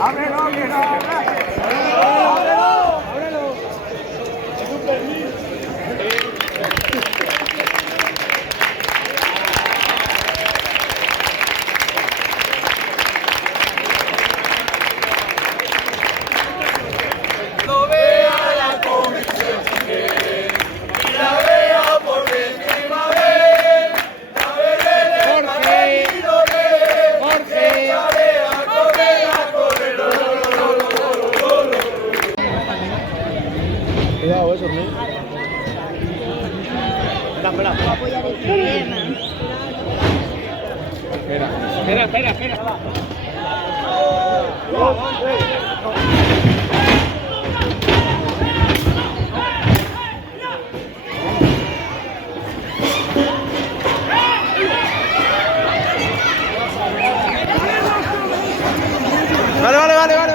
¡Ábrelo, que no! ¡Ábrelo! Lo vea la comisión civil y la vea por décima vez. La veré del partido que echaré a correr, a correr. Cuidado, eso, ¿no? Espera. Vale.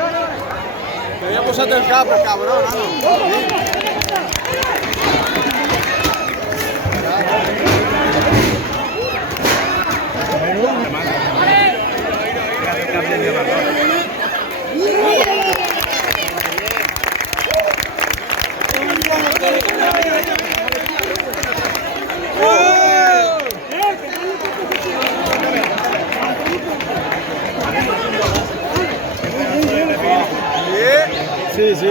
Te había posat el cap, cabrón, Sí.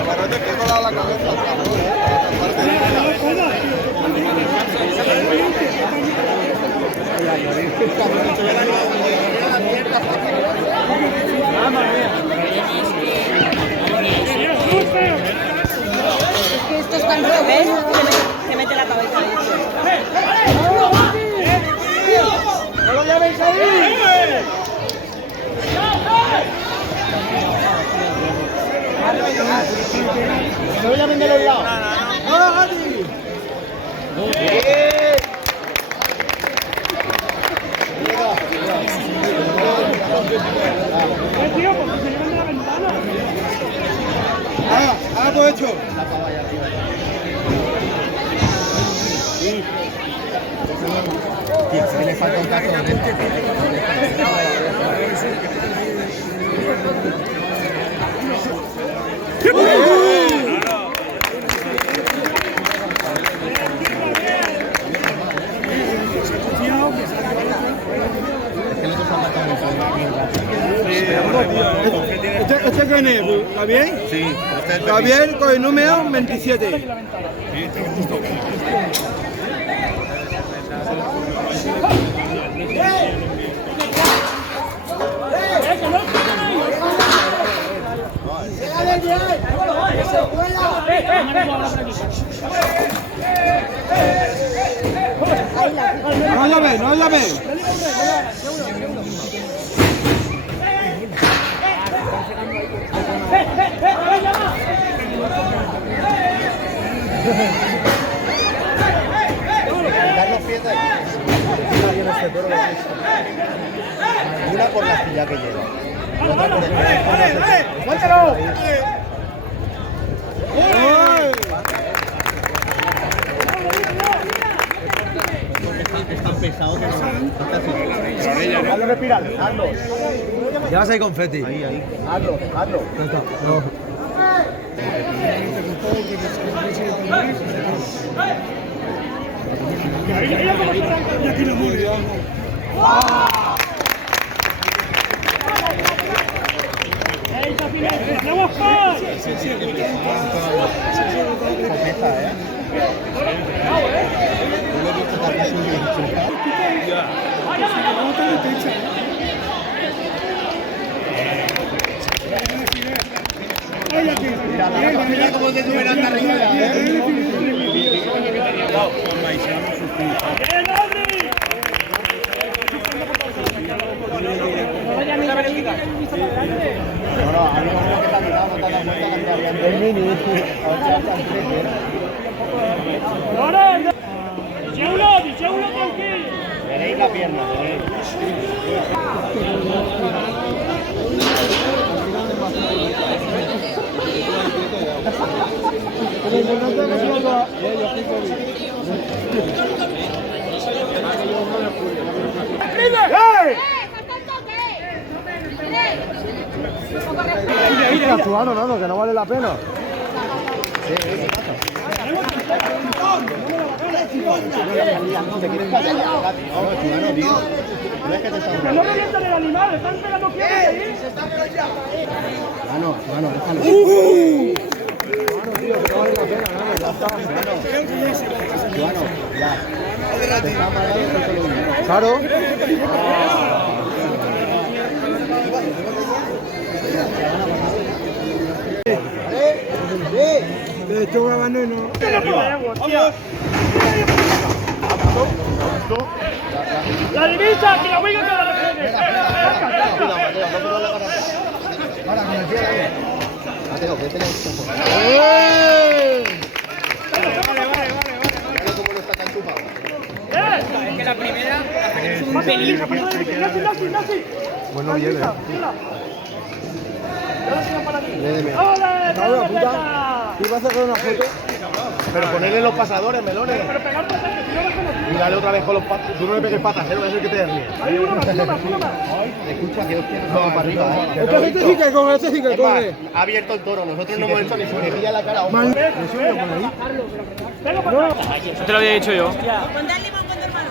Agarrate que he colado la cabeza, Esto es tan ¿ves? Se mete la cabeza ahí. ¡No lo llaméis ahí! ¡No lo llamen de los lados! ¡No, Gati! ¡Ahora aprovecho! Tío, si le falta un tacto. ¿Este quién es? ¿Está bien? Sí. Está bien con el número 27. No la ve. Una por la silla que lleva. ¡Suéltalo! Es tan pesado que no. Hazlo respirar, hazlo. Llevas ahí confeti. Ahí. Hazlo. Ya está. Y aquí lo mueve. Mira cómo te suben hasta arriba. Veréis la pierna, veréis. Cubano, no, que no vale la pena. No revientan el animal, están pegando quiebres ahí. Mano, déjalo. Tío, que no vale la pena, ya está. Ya. Claro. Esto va a veneno. La divisa, que la huiga que la refiere. Mateo, que tenemos. Es que la primera, hasta que es un pelín. Bueno, lleve. ¡Ole! ¿Tú vas a sacar una foto? Pero ponerle los pasadores, melones. Pero pegar por cerca, si no vas a la Y dale otra vez con los patas. Tú no le pegues patas, no es el que te ríe. Hay uno más. Escucha, que hostia, no para arriba, Este sí que come, este sí que come. Ha abierto el toro, nosotros no hemos hecho ni su pilla la cara. Eso te lo había dicho yo. Ponte el limón con tu hermano.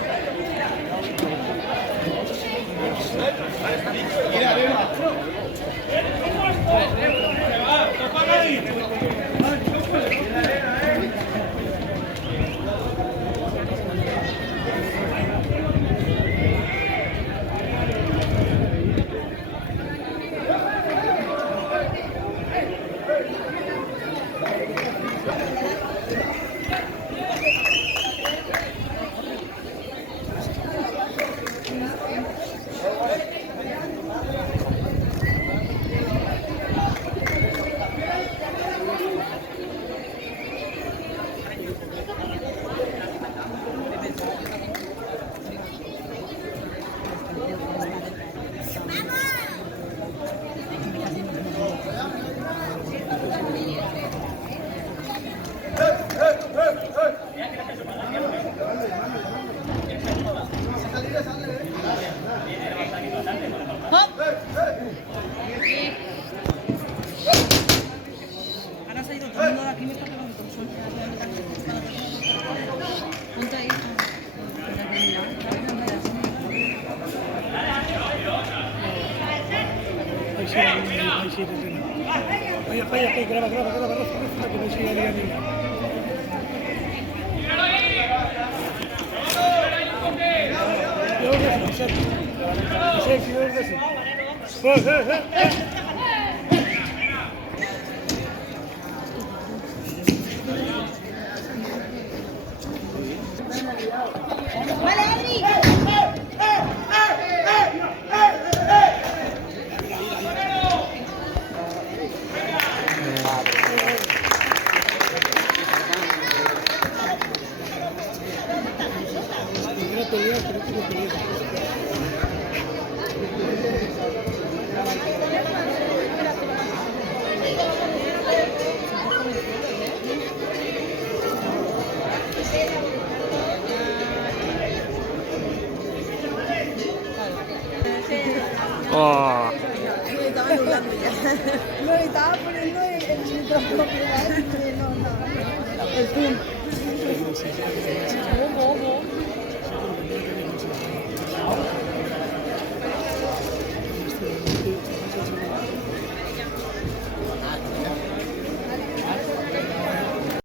Ahora se ha ido todo el mundo de aquí, me está pegando todo el sol. Ponte ahí. Vale, Adri. Oh. No, estaba poniendo el micrófono, pero no. El zoom. Ojo, ojo.